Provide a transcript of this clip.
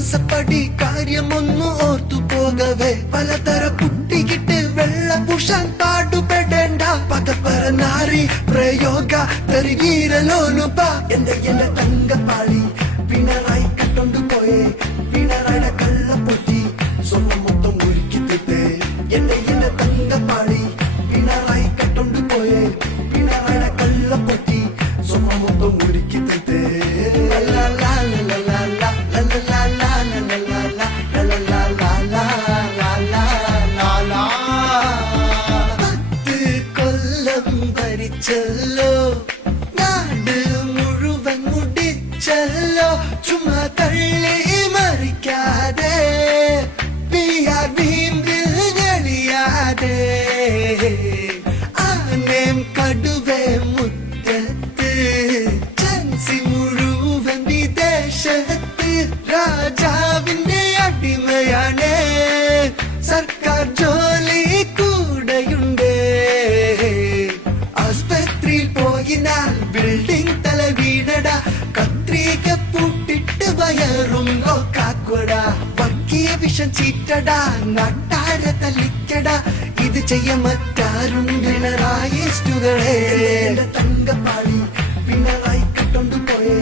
മാസപ്പടി കാര്യമൊന്നു ഓർത്തു പോകവേ പലതര കുട്ടികിട്ട് വെള്ള പുഷാൻ പാടുപെടേണ്ട പകപ്പറ നാരി പ്രയോഗ തെറിവീരലോനുപ എന്റെ തങ്കപ്പാളി പിണറായി കട്ടൊണ്ടു പോയേ പിണറായിയുടെ കള്ളപ്പൊട്ടി സ്വന്തം മൊത്തം ഒരുക്കി തീർത്തേ എന്റെ തങ്കപ്പാളി പിണറായി കട്ടൊണ്ടു പോയേ പിണറായിയുടെ കള്ളപ്പൊട്ടി സ്വന്തം മൊത്തം ഒരുക്കി തീർത്തേ ഭരിച്ചല്ലോ നാട് മുഴുവൻ മുടിച്ചല്ലോ ചുമ്മാ തള്ളി മറിക്കാതെ ഞെളിയാതെ ആനേം കടുവേ മുറ്റത്ത് ചൻസി മുഴുവൻ വിദേശത്ത് രാജാവിന്റെ അടിമയാണ് സർക്കാർ ജോലി കൂടെയുണ്ട് ആസ്പത്രിയിൽ പോയിനാൽ ബിൽഡിംഗ് തല വീണട കത്രിക പൂട്ടിട്ട് വയറും കാക്കുട വർഗീയ വിഷം ചീറ്റട നാട്ടാരെ തല്ലിക്കട ഇത് ചെയ്യാൻ മറ്റാരുണ്ട് പിണറായിസ്റ്റുകളെ തങ്കപ്പാളി പിണറായി കട്ടൊണ്ടു പോയേ